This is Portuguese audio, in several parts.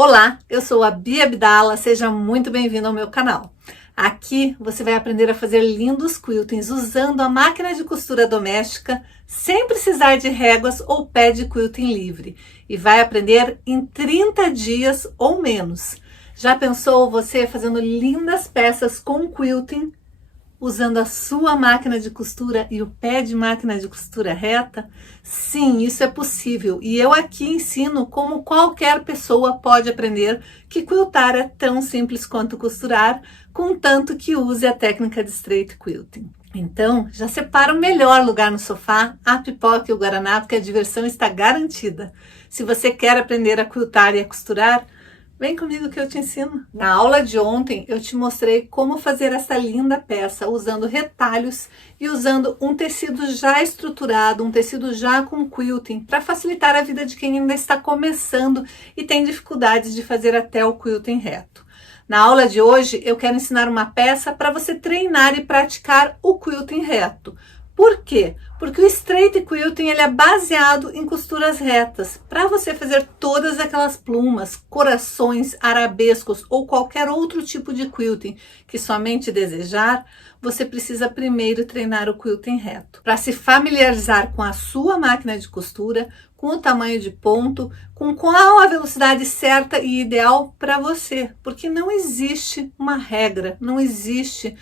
Olá, eu sou a Bia Abdala, seja muito bem-vindo ao meu canal. Aqui você vai aprender a fazer lindos quiltings usando a máquina de costura doméstica, sem precisar de réguas ou pé de quilting livre. E vai aprender em 30 dias ou menos. Já pensou você fazendo lindas peças com quilting, usando a sua máquina de costura e o pé de máquina de costura reta? Sim, isso é possível e eu aqui ensino como qualquer pessoa pode aprender que quiltar é tão simples quanto costurar, contanto que use a técnica de straight quilting. Então, já separa o melhor lugar no sofá, a pipoca e o guaraná, porque a diversão está garantida. Se você quer aprender a quiltar e a costurar, vem comigo que eu te ensino. Na aula de ontem eu te mostrei como fazer essa linda peça usando retalhos e usando um tecido já estruturado, um tecido já com quilting, para facilitar a vida de quem ainda está começando e tem dificuldades de fazer até o quilting reto. Na aula de hoje eu quero ensinar uma peça para você treinar e praticar o quilting reto. Por quê? Porque o straight quilting ele é baseado em costuras retas. Para você fazer todas aquelas plumas, corações, arabescos ou qualquer outro tipo de quilting que somente desejar, você precisa primeiro treinar o quilting reto. Para se familiarizar com a sua máquina de costura, com o tamanho de ponto, com qual a velocidade certa e ideal para você. Porque não existe uma regra, não existe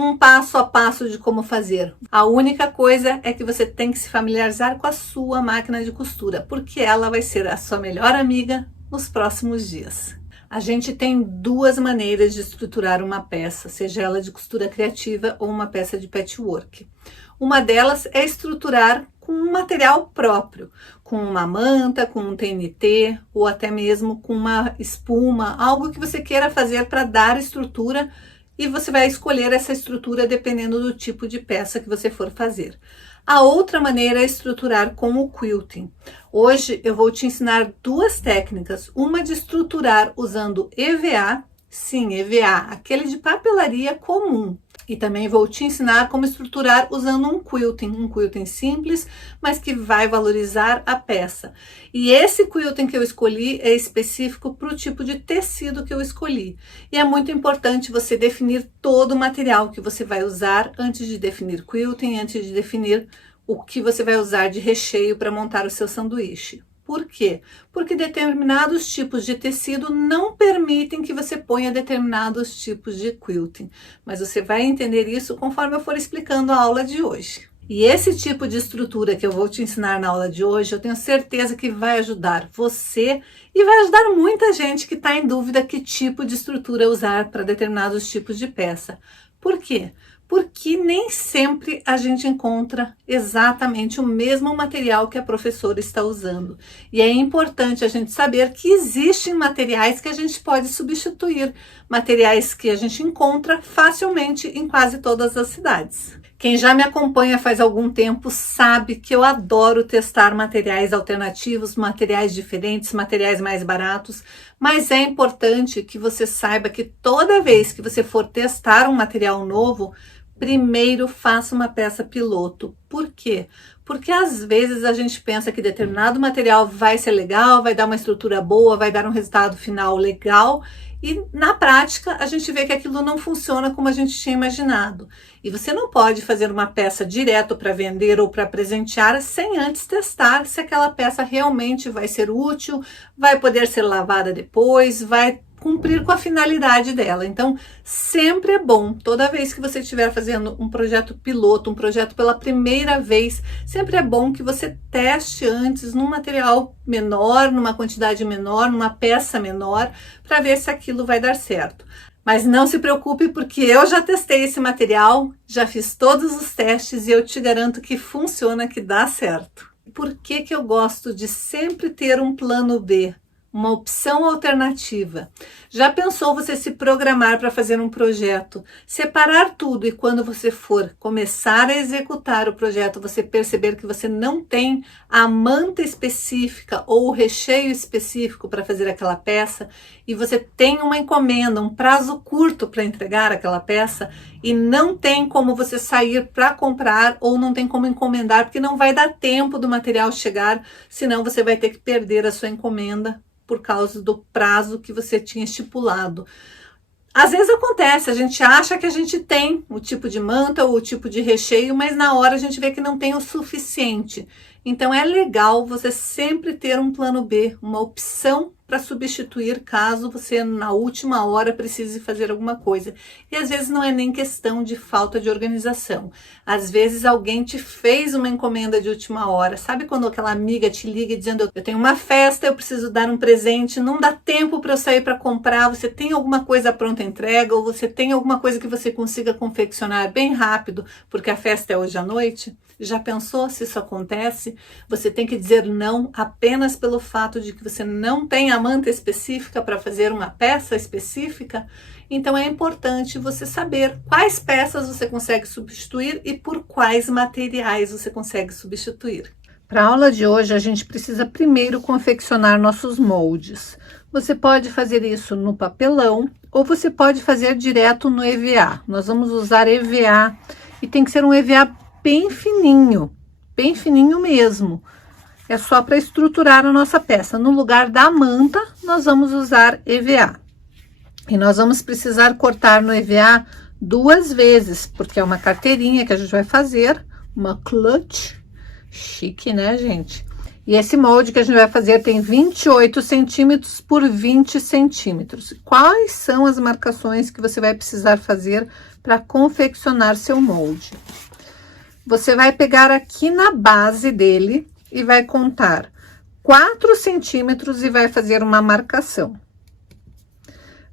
um passo a passo de como fazer. A única coisa é que você tem que se familiarizar com a sua máquina de costura, porque ela vai ser a sua melhor amiga nos próximos dias. A gente tem duas maneiras de estruturar uma peça, seja ela de costura criativa ou uma peça de patchwork. Uma delas é estruturar com um material próprio, com uma manta, com um TNT ou até mesmo com uma espuma, algo que você queira fazer para dar estrutura. E você vai escolher essa estrutura dependendo do tipo de peça que você for fazer. A outra maneira é estruturar com o quilting. Hoje eu vou te ensinar duas técnicas. Uma de estruturar usando EVA, sim, EVA, aquele de papelaria comum. E também vou te ensinar como estruturar usando um quilting simples, mas que vai valorizar a peça. E esse quilting que eu escolhi é específico para o tipo de tecido que eu escolhi. E é muito importante você definir todo o material que você vai usar antes de definir quilting, antes de definir o que você vai usar de recheio para montar o seu sanduíche. Por quê? Porque determinados tipos de tecido não permitem que você ponha determinados tipos de quilting. Mas você vai entender isso conforme eu for explicando a aula de hoje. E esse tipo de estrutura que eu vou te ensinar na aula de hoje, eu tenho certeza que vai ajudar você e vai ajudar muita gente que está em dúvida que tipo de estrutura usar para determinados tipos de peça. Por quê? Porque nem sempre a gente encontra exatamente o mesmo material que a professora está usando. E é importante a gente saber que existem materiais que a gente pode substituir, materiais que a gente encontra facilmente em quase todas as cidades. Quem já me acompanha faz algum tempo sabe que eu adoro testar materiais alternativos, materiais diferentes, materiais mais baratos, mas é importante que você saiba que toda vez que você for testar um material novo, primeiro faça uma peça piloto. Por quê? Porque às vezes a gente pensa que determinado material vai ser legal, vai dar uma estrutura boa, vai dar um resultado final legal, e na prática a gente vê que aquilo não funciona como a gente tinha imaginado. E você não pode fazer uma peça direto para vender ou para presentear sem antes testar se aquela peça realmente vai ser útil, vai poder ser lavada depois, vai cumprir com a finalidade dela. Então, sempre é bom, toda vez que você estiver fazendo um projeto piloto, um projeto pela primeira vez, sempre é bom que você teste antes num material menor, numa quantidade menor, numa peça menor, para ver se aquilo vai dar certo. Mas não se preocupe, porque eu já testei esse material, já fiz todos os testes e eu te garanto que funciona, que dá certo. Por que que eu gosto de sempre ter um plano B? Uma opção alternativa. Já pensou você se programar para fazer um projeto, separar tudo e quando você for começar a executar o projeto, você perceber que você não tem a manta específica ou o recheio específico para fazer aquela peça e você tem uma encomenda, um prazo curto para entregar aquela peça e não tem como você sair para comprar ou não tem como encomendar porque não vai dar tempo do material chegar, senão você vai ter que perder a sua encomenda por causa do prazo que você tinha estipulado. Às vezes acontece, a gente acha que a gente tem o tipo de manta ou o tipo de recheio, mas na hora a gente vê que não tem o suficiente. Então é legal você sempre ter um plano B, uma opção para substituir caso você na última hora precise fazer alguma coisa. E às vezes não é nem questão de falta de organização. Às vezes alguém te fez uma encomenda de última hora. Sabe quando aquela amiga te liga dizendo: eu tenho uma festa, eu preciso dar um presente, não dá tempo para eu sair para comprar, você tem alguma coisa pronta entrega, ou você tem alguma coisa que você consiga confeccionar bem rápido, porque a festa é hoje à noite? Já pensou se isso acontece? Você tem que dizer não apenas pelo fato de que você não tem a manta específica para fazer uma peça específica? Então é importante você saber quais peças você consegue substituir e por quais materiais você consegue substituir. Para a aula de hoje, a gente precisa primeiro confeccionar nossos moldes. Você pode fazer isso no papelão ou você pode fazer direto no EVA. Nós vamos usar EVA e tem que ser um EVA bem fininho mesmo. É só para estruturar a nossa peça. No lugar da manta, nós vamos usar EVA. E nós vamos precisar cortar no EVA 2 vezes, porque é uma carteirinha que a gente vai fazer, uma clutch. Chique, né, gente? E esse molde que a gente vai fazer tem 28 centímetros por 20 centímetros. Quais são as marcações que você vai precisar fazer para confeccionar seu molde? Você vai pegar aqui na base dele e vai contar 4 centímetros e vai fazer uma marcação.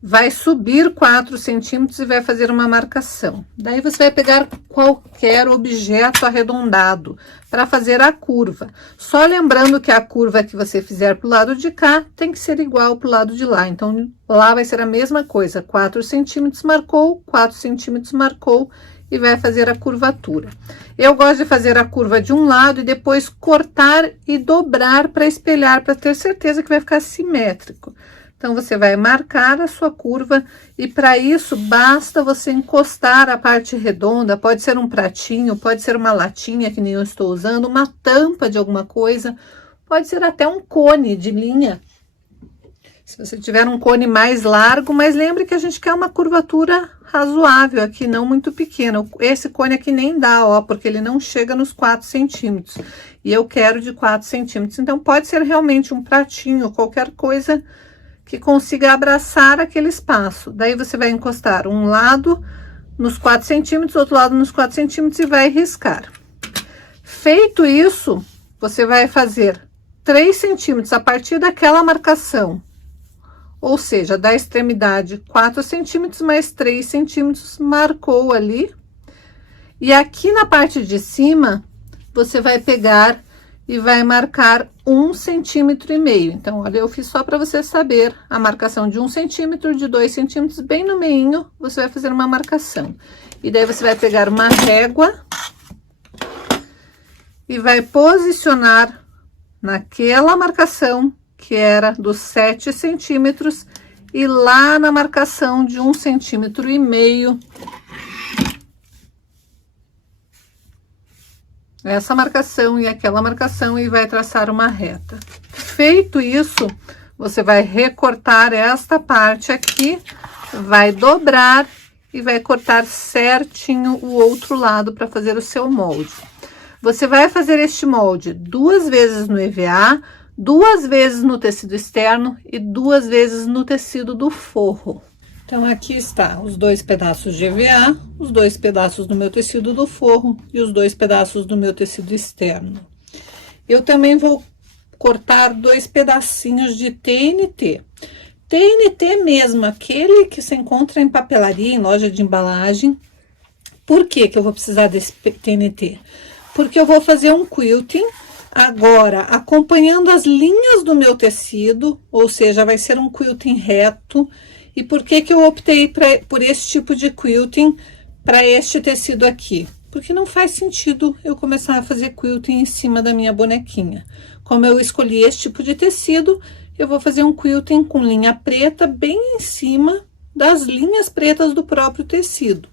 Vai subir 4 centímetros e vai fazer uma marcação. Daí você vai pegar qualquer objeto arredondado para fazer a curva. Só lembrando que a curva que você fizer para o lado de cá tem que ser igual para o lado de lá. Então, lá vai ser a mesma coisa. 4 centímetros marcou, 4 centímetros marcou e vai fazer a curvatura. Eu gosto de fazer a curva de um lado e depois cortar e dobrar para espelhar, para ter certeza que vai ficar simétrico. Então, você vai marcar a sua curva e para isso basta você encostar a parte redonda, pode ser um pratinho, pode ser uma latinha que nem eu estou usando, uma tampa de alguma coisa, pode ser até um cone de linha. Se você tiver um cone mais largo, mas lembre que a gente quer uma curvatura razoável aqui, não muito pequena. Esse cone aqui nem dá, ó, porque ele não chega nos 4 centímetros. E eu quero de 4 centímetros. Então, pode ser realmente um pratinho, qualquer coisa que consiga abraçar aquele espaço. Daí, você vai encostar um lado nos 4 centímetros, outro lado nos 4 centímetros e vai riscar. Feito isso, você vai fazer 3 centímetros a partir daquela marcação. Ou seja, da extremidade 4 centímetros mais 3 centímetros, marcou ali. E aqui na parte de cima, você vai pegar e vai marcar 1,5 centímetro. Então, olha, eu fiz só para você saber a marcação de 1 centímetro, de 2 centímetros, bem no meinho, você vai fazer uma marcação. E daí, você vai pegar uma régua e vai posicionar naquela marcação que era dos 7 centímetros e lá na marcação de 1,5 centímetro. Essa marcação e aquela marcação e vai traçar uma reta. Feito isso, você vai recortar esta parte aqui, vai dobrar e vai cortar certinho o outro lado para fazer o seu molde. Você vai fazer este molde 2 vezes no EVA, 2 vezes no tecido externo e 2 vezes no tecido do forro. Então, aqui está os 2 pedaços de EVA, os 2 pedaços do meu tecido do forro e os 2 pedaços do meu tecido externo. Eu também vou cortar 2 pedacinhos de TNT. TNT mesmo, aquele que se encontra em papelaria, em loja de embalagem. Por que que eu vou precisar desse TNT? Porque eu vou fazer um quilting agora, acompanhando as linhas do meu tecido, ou seja, vai ser um quilting reto. E por que que eu optei por esse tipo de quilting para este tecido aqui? Porque não faz sentido eu começar a fazer quilting em cima da minha bonequinha. Como eu escolhi esse tipo de tecido, eu vou fazer um quilting com linha preta bem em cima das linhas pretas do próprio tecido.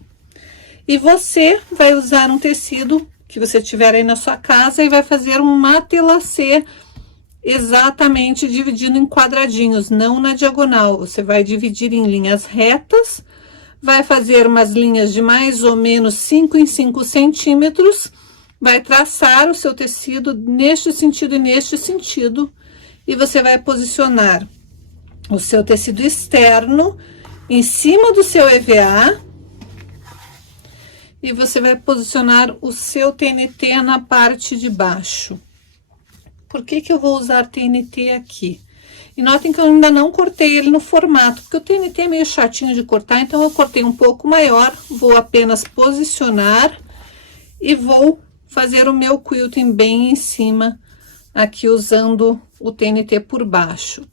E você vai usar um tecido que você tiver aí na sua casa e vai fazer um matelassé exatamente dividindo em quadradinhos, não na diagonal. Você vai dividir em linhas retas, vai fazer umas linhas de mais ou menos 5 em 5 centímetros, vai traçar o seu tecido neste sentido e neste sentido, e você vai posicionar o seu tecido externo em cima do seu EVA, e você vai posicionar o seu TNT na parte de baixo. Por que que eu vou usar TNT aqui? E notem que eu ainda não cortei ele no formato, porque o TNT é meio chatinho de cortar, então eu cortei um pouco maior, vou apenas posicionar e vou fazer o meu quilting bem em cima, aqui usando o TNT por baixo.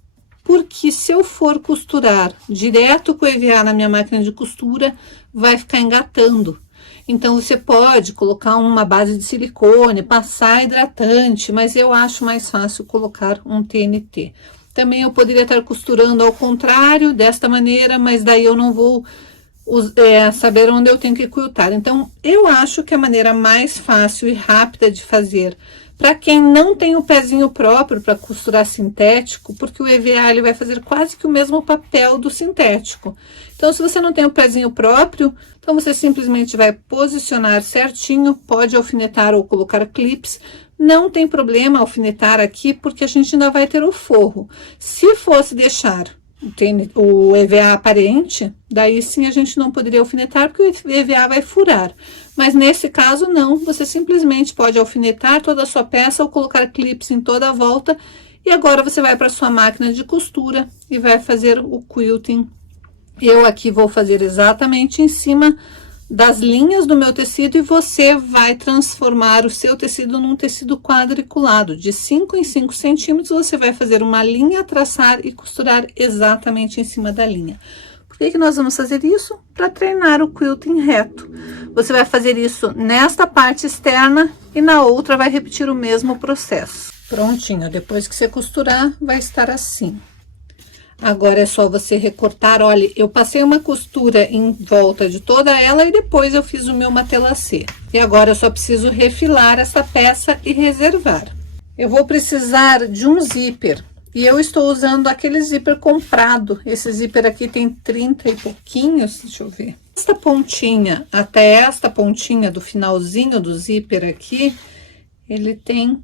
Porque se eu for costurar direto com o EVA na minha máquina de costura, vai ficar engatando. Então, você pode colocar uma base de silicone, passar hidratante, mas eu acho mais fácil colocar um TNT. Também eu poderia estar costurando ao contrário, desta maneira, mas daí eu não vou saber onde eu tenho que quiltar. Então, eu acho que a maneira mais fácil e rápida de fazer, para quem não tem o pezinho próprio para costurar sintético, porque o EVA ele vai fazer quase que o mesmo papel do sintético. Então, se você não tem o pezinho próprio, então você simplesmente vai posicionar certinho, pode alfinetar ou colocar clips. Não tem problema alfinetar aqui, porque a gente ainda vai ter o forro. Se fosse deixar o EVA aparente, daí sim a gente não poderia alfinetar, porque o EVA vai furar. Mas nesse caso não, você simplesmente pode alfinetar toda a sua peça ou colocar clips em toda a volta. E agora você vai para sua máquina de costura e vai fazer o quilting. Eu aqui vou fazer exatamente em cima das linhas do meu tecido, e você vai transformar o seu tecido num tecido quadriculado. De 5 em 5 centímetros, você vai fazer uma linha, traçar e costurar exatamente em cima da linha. Por que que nós vamos fazer isso? Para treinar o quilting reto. Você vai fazer isso nesta parte externa e na outra vai repetir o mesmo processo. Prontinho, depois que você costurar, vai estar assim. Agora é só você recortar. Olha, eu passei uma costura em volta de toda ela e depois eu fiz o meu matelacê. E agora eu só preciso refilar essa peça e reservar. Eu vou precisar de um zíper. E eu estou usando aquele zíper comprado. Esse zíper aqui tem 30 e pouquinhos, deixa eu ver. Esta pontinha até esta pontinha do finalzinho do zíper aqui, ele tem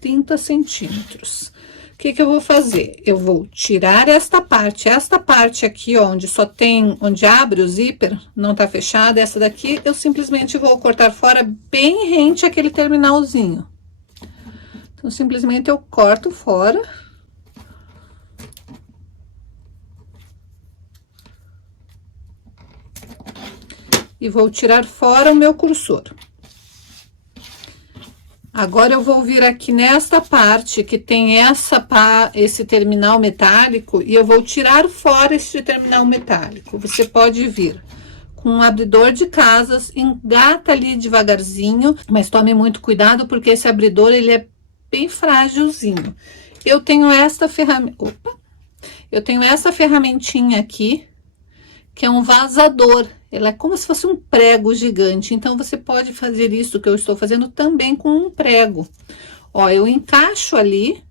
30 centímetros. O que que eu vou fazer? Eu vou tirar esta parte aqui, ó, onde só tem, onde abre o zíper, não tá fechada, essa daqui, eu simplesmente vou cortar fora bem rente aquele terminalzinho. Então, simplesmente eu corto fora. E vou tirar fora o meu cursor. Agora, eu vou vir aqui nesta parte que tem esse terminal metálico e eu vou tirar fora este terminal metálico. Você pode vir com um abridor de casas, engata ali devagarzinho, mas tome muito cuidado porque esse abridor, ele é bem frágilzinho. Eu tenho esta ferramenta, eu tenho essa ferramentinha aqui, que é um vazador. Ela é como se fosse um prego gigante, então você pode fazer isso que eu estou fazendo também com um prego. Ó, eu encaixo ali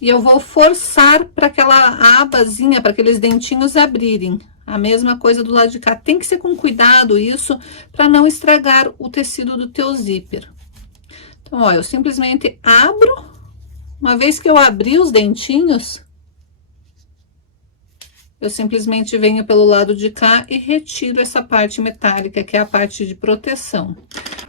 e eu vou forçar para aquela abazinha, para aqueles dentinhos abrirem. A mesma coisa do lado de cá. Tem que ser com cuidado isso, para não estragar o tecido do teu zíper. Então, ó, eu simplesmente abro. Uma vez que eu abri os dentinhos, eu simplesmente venho pelo lado de cá e retiro essa parte metálica, que é a parte de proteção.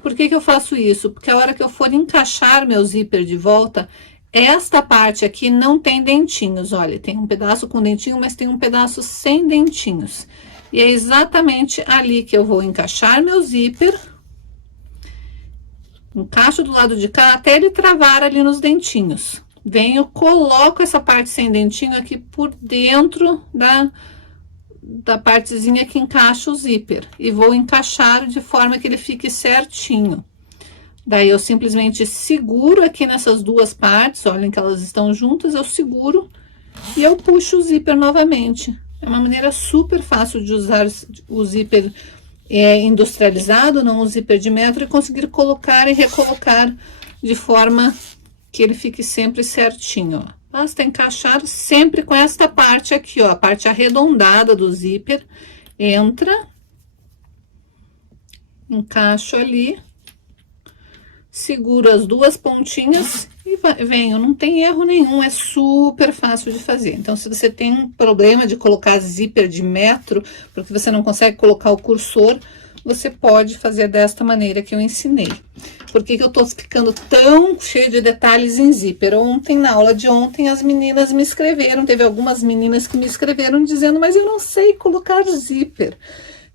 Por que que eu faço isso? Porque a hora que eu for encaixar meu zíper de volta, esta parte aqui não tem dentinhos. Olha, tem um pedaço com dentinho, mas tem um pedaço sem dentinhos. E é exatamente ali que eu vou encaixar meu zíper. Encaixo do lado de cá até ele travar ali nos dentinhos. Venho, coloco essa parte sem dentinho aqui por dentro da partezinha que encaixa o zíper. E vou encaixar de forma que ele fique certinho. Daí, eu simplesmente seguro aqui nessas duas partes, olhem que elas estão juntas, eu seguro e eu puxo o zíper novamente. É uma maneira super fácil de usar o zíper industrializado, não o zíper de metro, e conseguir colocar e recolocar de forma que ele fique sempre certinho, ó. Basta encaixar sempre com esta parte aqui, ó, a parte arredondada do zíper. Entra, encaixo ali, seguro as duas pontinhas e venho. Não tem erro nenhum, é super fácil de fazer. Então, se você tem um problema de colocar zíper de metro, porque você não consegue colocar o cursor, você pode fazer desta maneira que eu ensinei. Por que que eu tô ficando tão cheio de detalhes em zíper? Ontem, na aula de ontem, as meninas me escreveram, teve algumas meninas que me escreveram dizendo, mas eu não sei colocar zíper.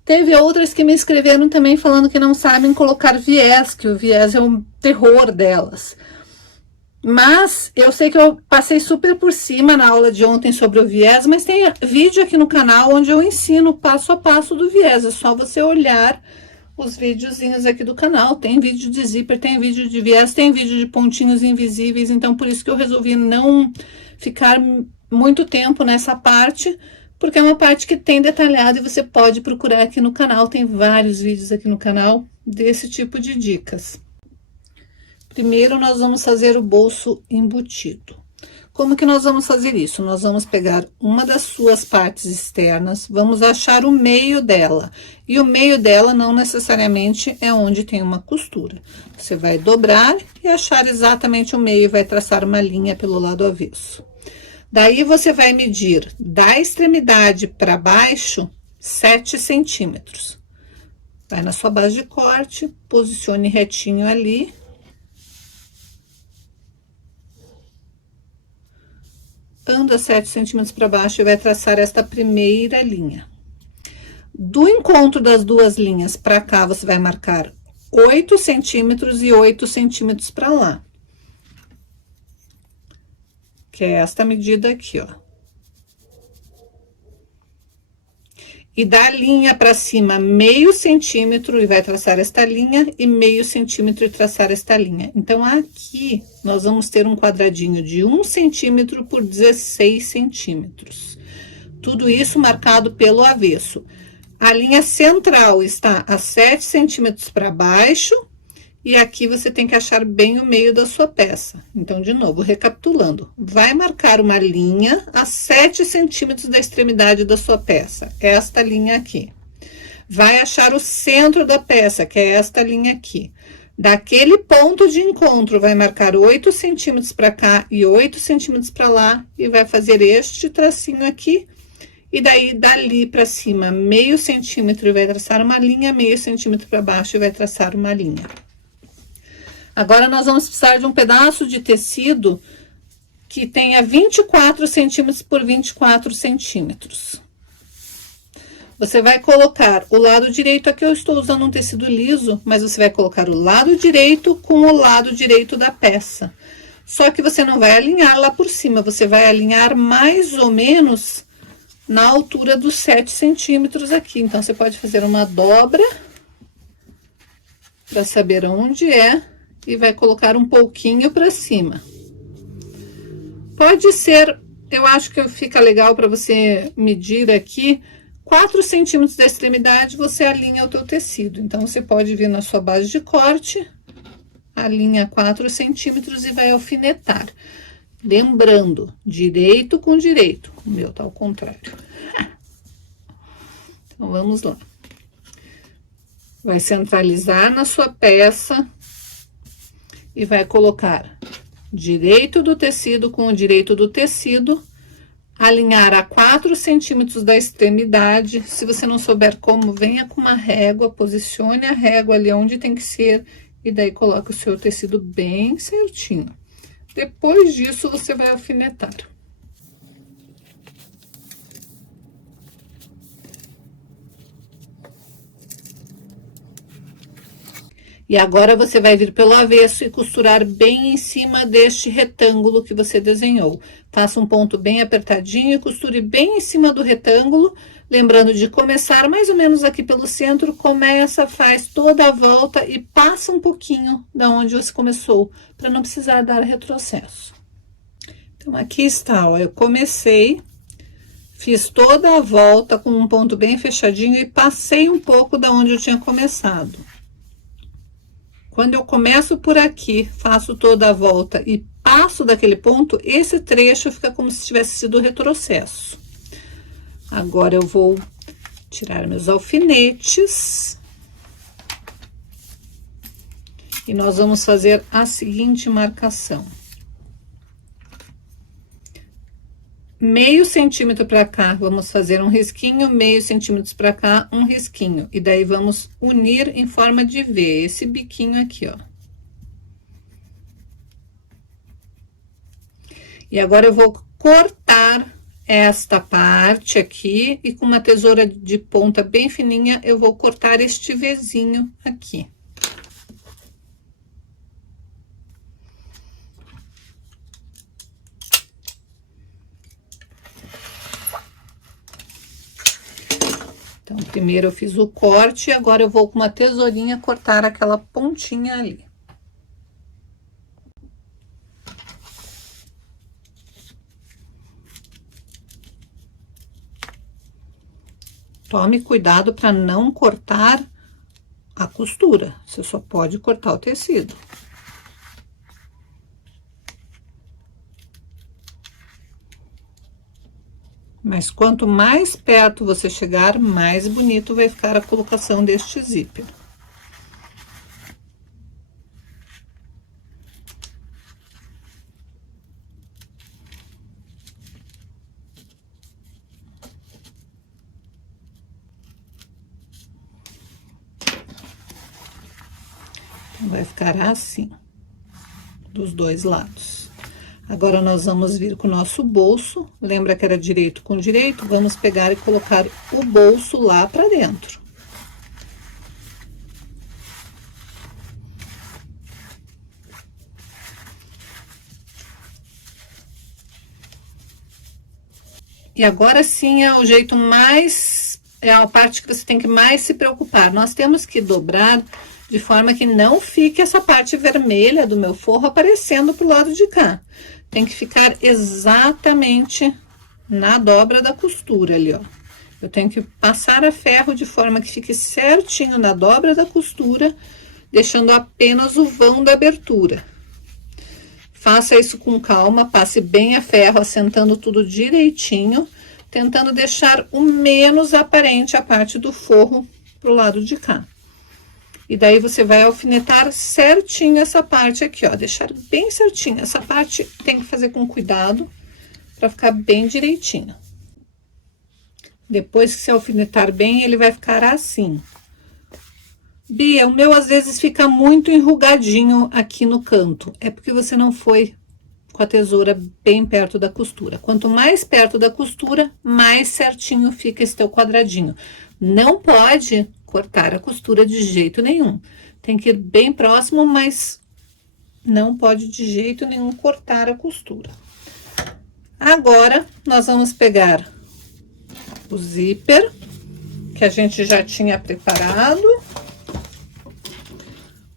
Teve outras que me escreveram também falando que não sabem colocar viés, que o viés é um terror delas. Mas eu sei que eu passei super por cima na aula de ontem sobre o viés, mas tem vídeo aqui no canal onde eu ensino passo a passo do viés. É só você olhar os videozinhos aqui do canal. Tem vídeo de zíper, tem vídeo de viés, tem vídeo de pontinhos invisíveis. Então, por isso que eu resolvi não ficar muito tempo nessa parte, porque é uma parte que tem detalhado e você pode procurar aqui no canal. Tem vários vídeos aqui no canal desse tipo de dicas. Primeiro, nós vamos fazer o bolso embutido. Como que nós vamos fazer isso? Nós vamos pegar uma das suas partes externas, vamos achar o meio dela. E o meio dela não necessariamente é onde tem uma costura. Você vai dobrar e achar exatamente o meio, vai traçar uma linha pelo lado avesso. Daí, você vai medir da extremidade para baixo 7 centímetros. Vai na sua base de corte, posicione retinho ali. Anda 7 centímetros para baixo e vai traçar esta primeira linha. Do encontro das duas linhas para cá, você vai marcar 8 centímetros e 8 centímetros para lá. Que é esta medida aqui, ó. E da linha para cima, meio centímetro, e vai traçar esta linha, e meio centímetro e traçar esta linha. Então, aqui, nós vamos ter um quadradinho de 1 centímetro por 16 centímetros. Tudo isso marcado pelo avesso. A linha central está a 7 centímetros para baixo, e aqui você tem que achar bem o meio da sua peça. Então, de novo, recapitulando. Vai marcar uma linha a 7 centímetros da extremidade da sua peça. Esta linha aqui. Vai achar o centro da peça, que é esta linha aqui. Daquele ponto de encontro, vai marcar 8 centímetros para cá e 8 centímetros para lá. E vai fazer este tracinho aqui. E daí, dali para cima, meio centímetro, e vai traçar uma linha. Meio centímetro para baixo, e vai traçar uma linha. Agora, nós vamos precisar de um pedaço de tecido que tenha 24 centímetros por 24 centímetros. Você vai colocar o lado direito, aqui eu estou usando um tecido liso, mas você vai colocar o lado direito com o lado direito da peça. Só que você não vai alinhar lá por cima, você vai alinhar mais ou menos na altura dos 7 centímetros aqui. Então, você pode fazer uma dobra para saber onde é. E vai colocar um pouquinho para cima. Pode ser, eu acho que fica legal para você medir aqui, 4 centímetros da extremidade, você alinha o teu tecido. Então, você pode vir na sua base de corte, alinha 4 centímetros e vai alfinetar. Lembrando, direito com direito. O meu tá ao contrário. Então, vamos lá. Vai centralizar na sua peça. E vai colocar direito do tecido com o direito do tecido, alinhar a 4 centímetros da extremidade. Se você não souber como, venha com uma régua, posicione a régua ali onde tem que ser, e daí coloca o seu tecido bem certinho. Depois disso, você vai alfinetar. E agora, você vai vir pelo avesso e costurar bem em cima deste retângulo que você desenhou. Faça um ponto bem apertadinho e costure bem em cima do retângulo. Lembrando de começar mais ou menos aqui pelo centro, começa, faz toda a volta e passa um pouquinho da onde você começou, para não precisar dar retrocesso. Então, aqui está, ó, eu comecei, fiz toda a volta com um ponto bem fechadinho e passei um pouco da onde eu tinha começado. Quando eu começo por aqui, faço toda a volta e passo daquele ponto, esse trecho fica como se tivesse sido retrocesso. Agora eu vou tirar meus alfinetes. E nós vamos fazer a seguinte marcação. Meio centímetro para cá, vamos fazer um risquinho, meio centímetro para cá, um risquinho. E daí vamos unir em forma de V, esse biquinho aqui, ó. E agora eu vou cortar esta parte aqui e com uma tesoura de ponta bem fininha, eu vou cortar este Vzinho aqui. Então, primeiro eu fiz o corte e agora eu vou com uma tesourinha cortar aquela pontinha ali. Tome cuidado para não cortar a costura, você só pode cortar o tecido. Mas quanto mais perto você chegar, mais bonito vai ficar a colocação deste zíper. Vai ficar assim, dos dois lados. Agora, nós vamos vir com o nosso bolso, lembra que era direito com direito? Vamos pegar e colocar o bolso lá pra dentro. E agora sim é o jeito mais, é a parte que você tem que mais se preocupar. Nós temos que dobrar de forma que não fique essa parte vermelha do meu forro aparecendo pro lado de cá. Tem que ficar exatamente na dobra da costura ali, ó. Eu tenho que passar a ferro de forma que fique certinho na dobra da costura, deixando apenas o vão da abertura. Faça isso com calma, passe bem a ferro, assentando tudo direitinho, tentando deixar o menos aparente a parte do forro pro lado de cá. E daí, você vai alfinetar certinho essa parte aqui, ó, deixar bem certinho. Essa parte tem que fazer com cuidado, para ficar bem direitinho. Depois que você alfinetar bem, ele vai ficar assim. Bia, o meu às vezes fica muito enrugadinho aqui no canto. É porque você não foi com a tesoura bem perto da costura. Quanto mais perto da costura, mais certinho fica esse teu quadradinho. Não pode cortar a costura de jeito nenhum. Tem que ir bem próximo, mas não pode de jeito nenhum cortar a costura. Agora, nós vamos pegar o zíper, que a gente já tinha preparado.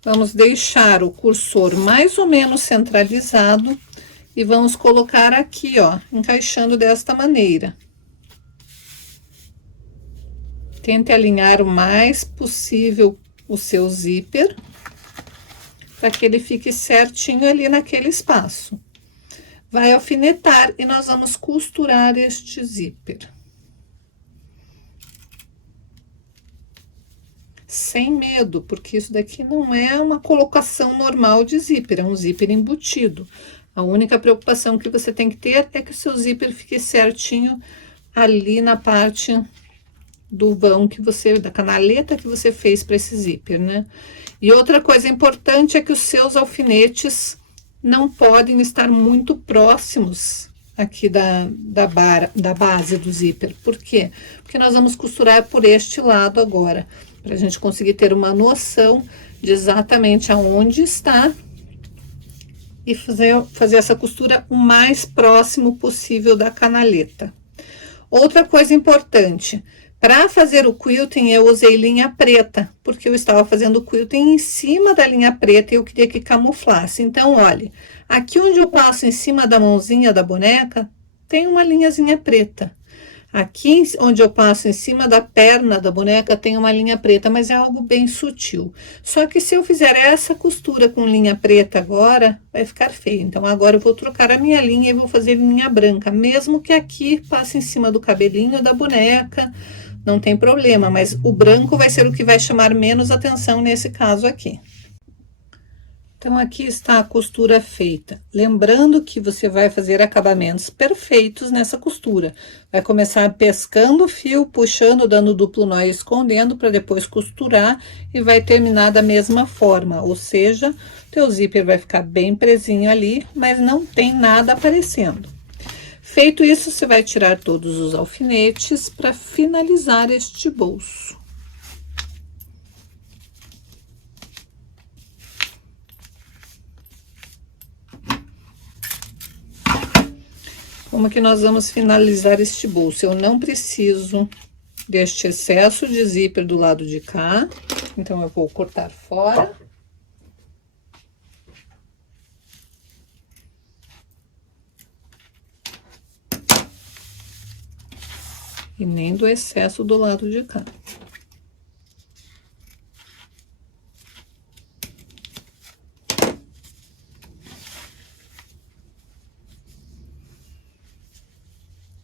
Vamos deixar o cursor mais ou menos centralizado e vamos colocar aqui, ó, encaixando desta maneira. Tente alinhar o mais possível o seu zíper, para que ele fique certinho ali naquele espaço. Vai alfinetar e nós vamos costurar este zíper. Sem medo, porque isso daqui não é uma colocação normal de zíper, é um zíper embutido. A única preocupação que você tem que ter é que o seu zíper fique certinho ali na parte do vão que você, da canaleta que você fez para esse zíper, né? E outra coisa importante é que os seus alfinetes não podem estar muito próximos aqui da base do zíper. Por quê? Porque nós vamos costurar por este lado agora, para a gente conseguir ter uma noção de exatamente aonde está e fazer essa costura o mais próximo possível da canaleta. Outra coisa importante, para fazer o quilting eu usei linha preta, porque eu estava fazendo o quilting em cima da linha preta e eu queria que camuflasse. Então, olha, aqui onde eu passo em cima da mãozinha da boneca, tem uma linhazinha preta. Aqui onde eu passo em cima da perna da boneca tem uma linha preta, mas é algo bem sutil. Só que se eu fizer essa costura com linha preta agora, vai ficar feio. Então agora eu vou trocar a minha linha e vou fazer linha branca, mesmo que aqui passe em cima do cabelinho da boneca, não tem problema, mas o branco vai ser o que vai chamar menos atenção nesse caso aqui. Então, aqui está a costura feita. Lembrando que você vai fazer acabamentos perfeitos nessa costura. Vai começar pescando o fio, puxando, dando duplo nó e escondendo, para depois costurar, e vai terminar da mesma forma. Ou seja, teu zíper vai ficar bem presinho ali, mas não tem nada aparecendo. Feito isso, você vai tirar todos os alfinetes para finalizar este bolso. Como que nós vamos finalizar este bolso? Eu não preciso deste excesso de zíper do lado de cá, então eu vou cortar fora. E nem do excesso do lado de cá.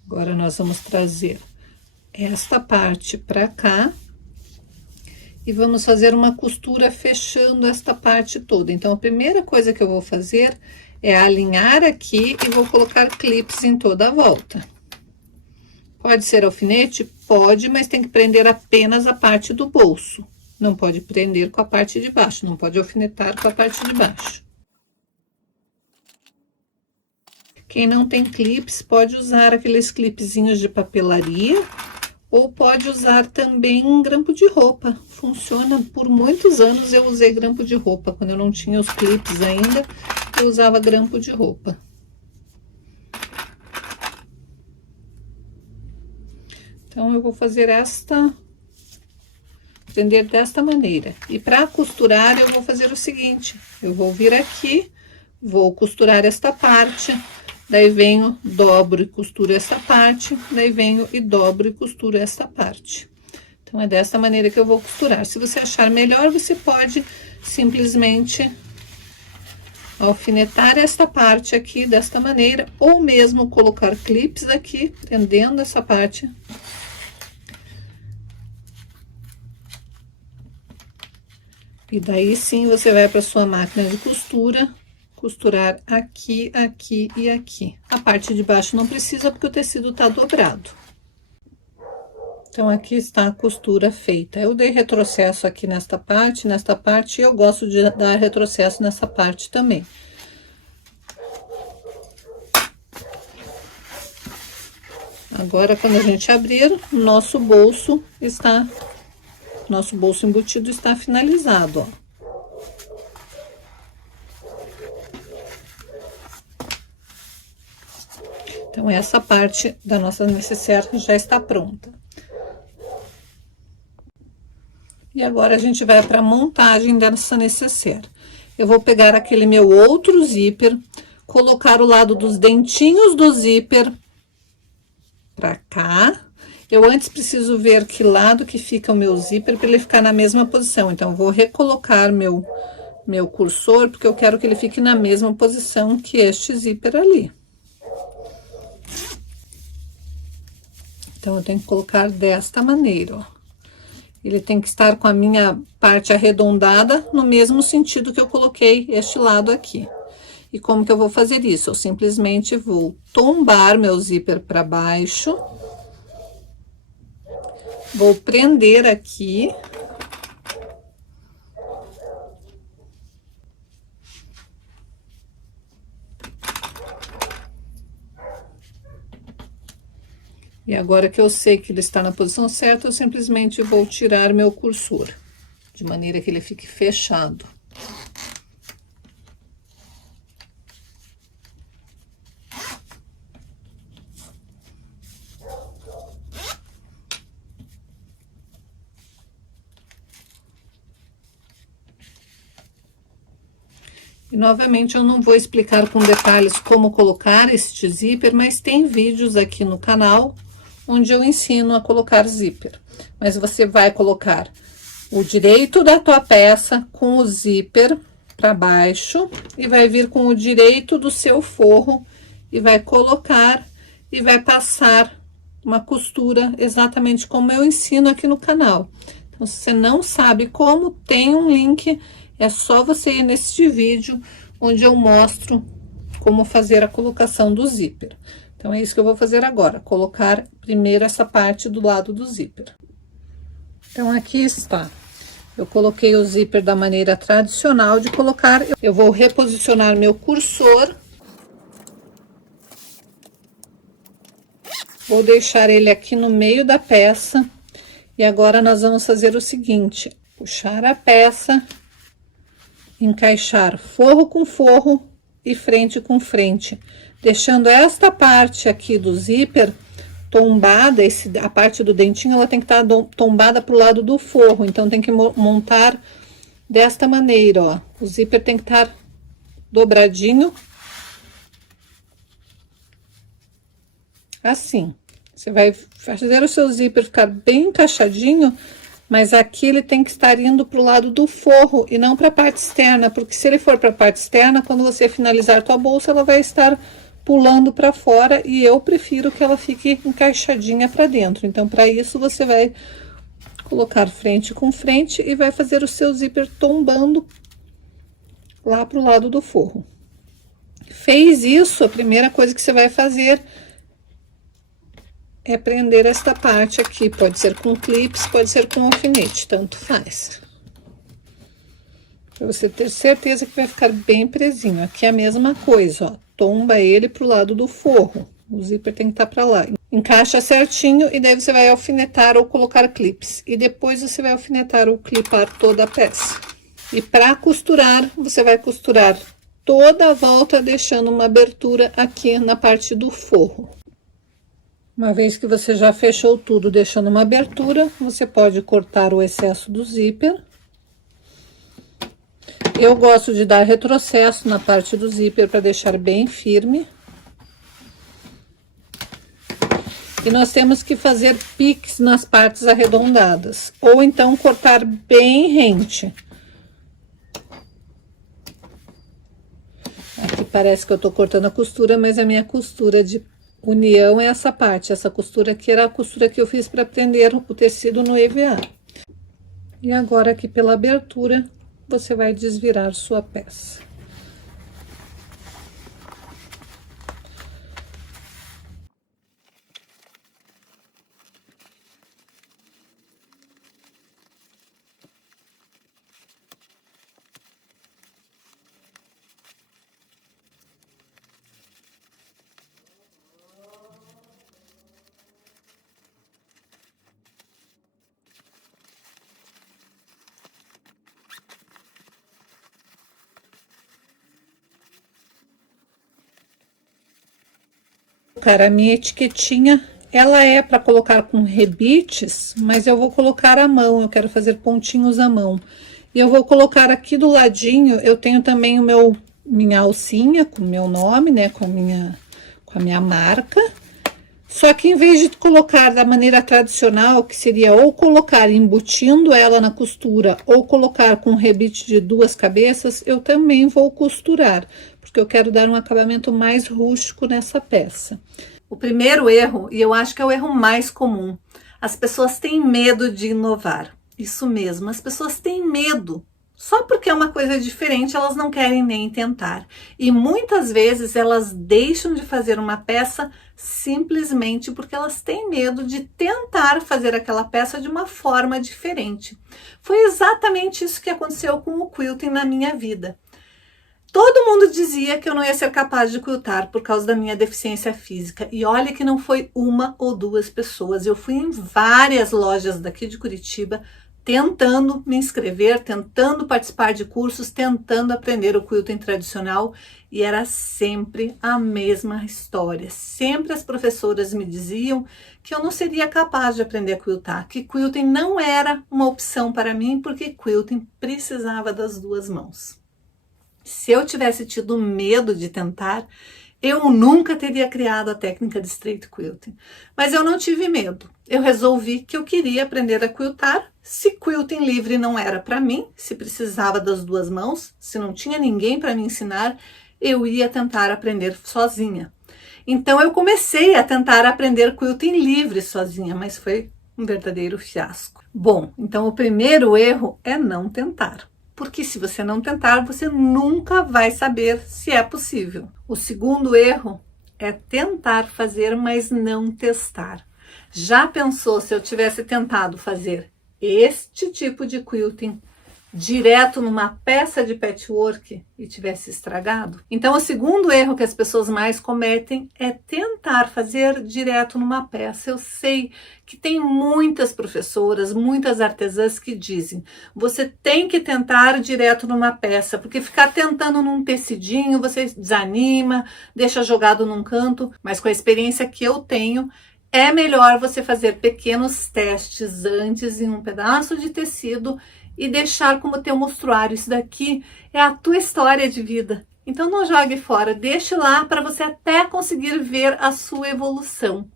Agora, nós vamos trazer esta parte para cá e vamos fazer uma costura fechando esta parte toda. Então, a primeira coisa que eu vou fazer é alinhar aqui e vou colocar clips em toda a volta. Pode ser alfinete? Pode, mas tem que prender apenas a parte do bolso. Não pode prender com a parte de baixo, não pode alfinetar com a parte de baixo. Quem não tem clips, pode usar aqueles clipezinhos de papelaria, ou pode usar também um grampo de roupa. Funciona. Por muitos anos eu usei grampo de roupa. Quando eu não tinha os clips ainda, eu usava grampo de roupa. Então, eu vou fazer prender desta maneira. E para costurar, eu vou fazer o seguinte: eu vou vir aqui, vou costurar esta parte. Daí venho, dobro e costuro essa parte, daí venho e dobro e costuro essa parte. Então, é dessa maneira que eu vou costurar. Se você achar melhor, você pode simplesmente alfinetar esta parte aqui desta maneira, ou mesmo colocar clips aqui, prendendo essa parte. E daí sim, você vai para sua máquina de costura, costurar aqui, aqui e aqui. A parte de baixo não precisa, porque o tecido tá dobrado. Então, aqui está a costura feita. Eu dei retrocesso aqui nesta parte, e eu gosto de dar retrocesso nessa parte também. Agora, quando a gente abrir, nosso bolso embutido está finalizado, ó. Então, essa parte da nossa necessaire já está pronta. E agora, a gente vai para a montagem dessa necessaire. Eu vou pegar aquele meu outro zíper, colocar o lado dos dentinhos do zíper para cá. Eu antes preciso ver que lado que fica o meu zíper para ele ficar na mesma posição. Então, vou recolocar meu cursor, porque eu quero que ele fique na mesma posição que este zíper ali. Então, eu tenho que colocar desta maneira, ó. Ele tem que estar com a minha parte arredondada no mesmo sentido que eu coloquei este lado aqui. E como que eu vou fazer isso? Eu simplesmente vou tombar meu zíper para baixo. Vou prender aqui. E agora que eu sei que ele está na posição certa, eu simplesmente vou tirar meu cursor, de maneira que ele fique fechado. E novamente eu não vou explicar com detalhes como colocar este zíper, mas tem vídeos aqui no canal onde eu ensino a colocar zíper. Mas você vai colocar o direito da tua peça com o zíper para baixo e vai vir com o direito do seu forro e vai colocar e vai passar uma costura exatamente como eu ensino aqui no canal. Então, se você não sabe como, tem um link, é só você ir neste vídeo onde eu mostro como fazer a colocação do zíper. Então, é isso que eu vou fazer agora, colocar primeiro essa parte do lado do zíper. Então, aqui está. Eu coloquei o zíper da maneira tradicional de colocar. Eu vou reposicionar meu cursor. Vou deixar ele aqui no meio da peça. E agora nós vamos fazer o seguinte: puxar a peça, encaixar forro com forro e frente com frente, deixando esta parte aqui do zíper tombada, a parte do dentinho, ela tem que estar tombada para o lado do forro, então tem que montar desta maneira, ó. O zíper tem que estar dobradinho, assim. Você vai fazer o seu zíper ficar bem encaixadinho, mas aqui ele tem que estar indo para o lado do forro e não para a parte externa, porque se ele for para a parte externa, quando você finalizar a tua bolsa, ela vai estar pulando para fora e eu prefiro que ela fique encaixadinha para dentro. Então, para isso, você vai colocar frente com frente e vai fazer o seu zíper tombando lá para o lado do forro. Fez isso, a primeira coisa que você vai fazer é prender esta parte aqui, pode ser com clips, pode ser com alfinete, tanto faz. Pra você ter certeza que vai ficar bem presinho. Aqui é a mesma coisa, ó, tomba ele pro lado do forro, o zíper tem que estar pra lá. Encaixa certinho e daí você vai alfinetar ou colocar clips. E depois você vai alfinetar ou clipar toda a peça. E pra costurar, você vai costurar toda a volta, deixando uma abertura aqui na parte do forro. Uma vez que você já fechou tudo, deixando uma abertura, você pode cortar o excesso do zíper. Eu gosto de dar retrocesso na parte do zíper para deixar bem firme. E nós temos que fazer piques nas partes arredondadas, ou então cortar bem rente. Aqui parece que eu tô cortando a costura, mas a minha costura de união é essa parte. Essa costura aqui era a costura que eu fiz para prender o tecido no EVA. E agora aqui pela abertura, você vai desvirar sua peça. Cara, a minha etiquetinha, ela é para colocar com rebites, mas eu vou colocar à mão, eu quero fazer pontinhos à mão. E eu vou colocar aqui do ladinho, eu tenho também minha alcinha com o meu nome, né, com a minha marca. Só que em vez de colocar da maneira tradicional, que seria ou colocar embutindo ela na costura, ou colocar com rebite de duas cabeças, eu também vou costurar, porque eu quero dar um acabamento mais rústico nessa peça. O primeiro erro, e eu acho que é o erro mais comum, as pessoas têm medo de inovar. Isso mesmo, as pessoas têm medo. Só porque é uma coisa diferente, elas não querem nem tentar. E muitas vezes elas deixam de fazer uma peça simplesmente porque elas têm medo de tentar fazer aquela peça de uma forma diferente. Foi exatamente isso que aconteceu com o quilting na minha vida. Todo mundo dizia que eu não ia ser capaz de quiltar por causa da minha deficiência física. E olha que não foi uma ou duas pessoas. Eu fui em várias lojas daqui de Curitiba, tentando me inscrever, tentando participar de cursos, tentando aprender o quilting tradicional, e era sempre a mesma história. Sempre as professoras me diziam que eu não seria capaz de aprender a quiltar, que quilting não era uma opção para mim, porque quilting precisava das duas mãos. Se eu tivesse tido medo de tentar, Eu nunca teria criado a técnica de straight quilting, mas eu não tive medo. Eu resolvi que eu queria aprender a quiltar. Se quilting livre não era para mim, se precisava das duas mãos, se não tinha ninguém para me ensinar, eu ia tentar aprender sozinha. Então eu comecei a tentar aprender quilting livre sozinha, mas foi um verdadeiro fiasco. Bom, então o primeiro erro é não tentar. Porque se você não tentar, você nunca vai saber se é possível. O segundo erro é tentar fazer, mas não testar. Já pensou se eu tivesse tentado fazer este tipo de quilting direto numa peça de patchwork e tivesse estragado? Então, o segundo erro que as pessoas mais cometem é tentar fazer direto numa peça. Eu sei que tem muitas professoras, muitas artesãs que dizem: você tem que tentar direto numa peça, porque ficar tentando num tecidinho, você desanima, deixa jogado num canto. Mas com a experiência que eu tenho, é melhor você fazer pequenos testes antes em um pedaço de tecido e deixar como teu mostruário. Isso daqui é a tua história de vida. Então não jogue fora, deixe lá para você até conseguir ver a sua evolução.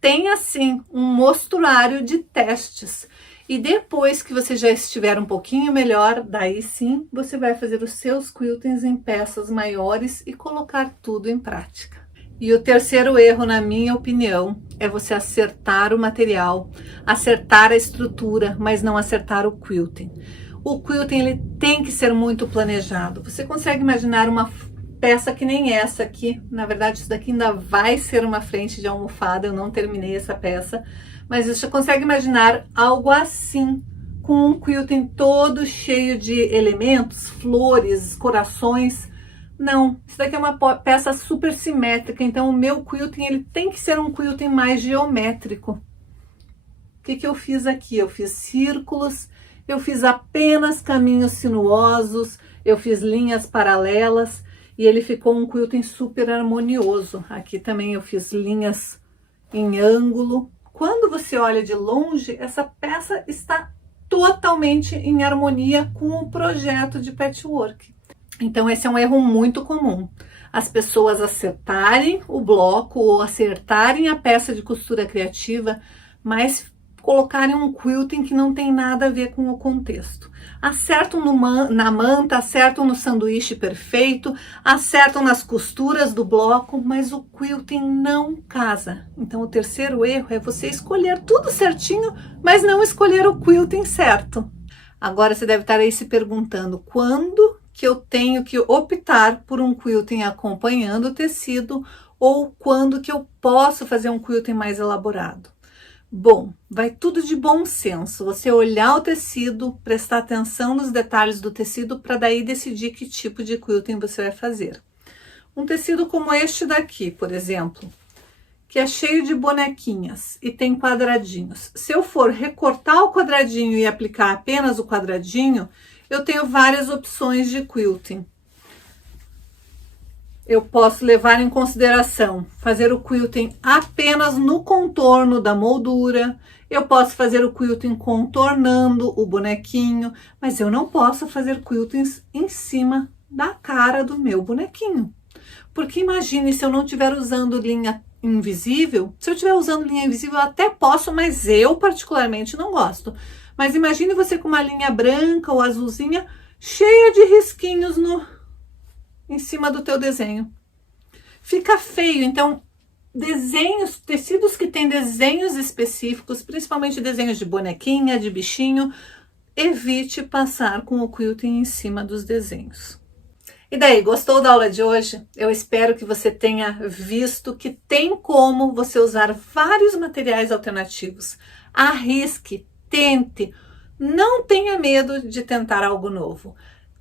Tenha sim um mostruário de testes. E depois que você já estiver um pouquinho melhor, daí sim você vai fazer os seus quiltings em peças maiores e colocar tudo em prática. E o terceiro erro, na minha opinião, é você acertar o material, acertar a estrutura, mas não acertar o quilting. O quilting ele tem que ser muito planejado. Você consegue imaginar uma peça que nem essa aqui? Na verdade, isso daqui ainda vai ser uma frente de almofada, eu não terminei essa peça, mas você consegue imaginar algo assim, com um quilting todo cheio de elementos, flores, corações. Não, isso daqui é uma peça super simétrica, então o meu quilting ele tem que ser um quilting mais geométrico. O que eu fiz aqui? Eu fiz círculos, eu fiz apenas caminhos sinuosos, eu fiz linhas paralelas e ele ficou um quilting super harmonioso. Aqui também eu fiz linhas em ângulo. Quando você olha de longe, essa peça está totalmente em harmonia com o projeto de patchwork. Então esse é um erro muito comum, as pessoas acertarem o bloco ou acertarem a peça de costura criativa, mas colocarem um quilting que não tem nada a ver com o contexto. Acertam na manta, acertam no sanduíche perfeito, acertam nas costuras do bloco, mas o quilting não casa. Então o terceiro erro é você escolher tudo certinho, mas não escolher o quilting certo. Agora você deve estar aí se perguntando, quando que eu tenho que optar por um quilting acompanhando o tecido ou quando que eu posso fazer um quilting mais elaborado? Bom, vai tudo de bom senso, você olhar o tecido, prestar atenção nos detalhes do tecido para daí decidir que tipo de quilting você vai fazer. Um tecido como este daqui, por exemplo, que é cheio de bonequinhas e tem quadradinhos. Se eu for recortar o quadradinho e aplicar apenas o quadradinho, eu tenho várias opções de quilting. Eu posso levar em consideração fazer o quilting apenas no contorno da moldura, eu posso fazer o quilting contornando o bonequinho, mas eu não posso fazer quiltings em cima da cara do meu bonequinho. Porque imagine se eu não estiver usando linha invisível, se eu estiver usando linha invisível eu até posso, mas eu particularmente não gosto. Mas imagine você com uma linha branca ou azulzinha cheia de risquinhos em cima do teu desenho. Fica feio, então desenhos, tecidos que têm desenhos específicos, principalmente desenhos de bonequinha, de bichinho, evite passar com o quilting em cima dos desenhos. E daí, gostou da aula de hoje? Eu espero que você tenha visto que tem como você usar vários materiais alternativos. Arrisque, tente, não tenha medo de tentar algo novo.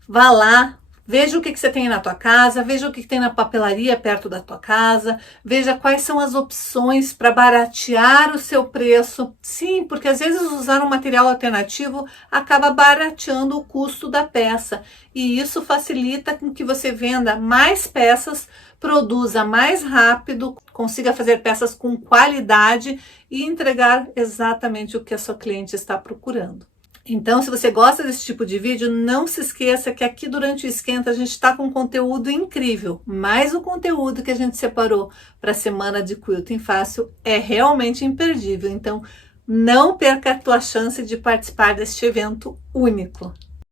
Vá lá, veja o que você tem na tua casa, veja o que tem na papelaria perto da tua casa, veja quais são as opções para baratear o seu preço. Sim, porque às vezes usar um material alternativo acaba barateando o custo da peça e isso facilita com que você venda mais peças, produza mais rápido, consiga fazer peças com qualidade e entregar exatamente o que a sua cliente está procurando. Então, se você gosta desse tipo de vídeo, não se esqueça que aqui durante o Esquenta a gente está com conteúdo incrível, mas o conteúdo que a gente separou para a semana de Quilting Fácil é realmente imperdível. Então, não perca a tua chance de participar deste evento único.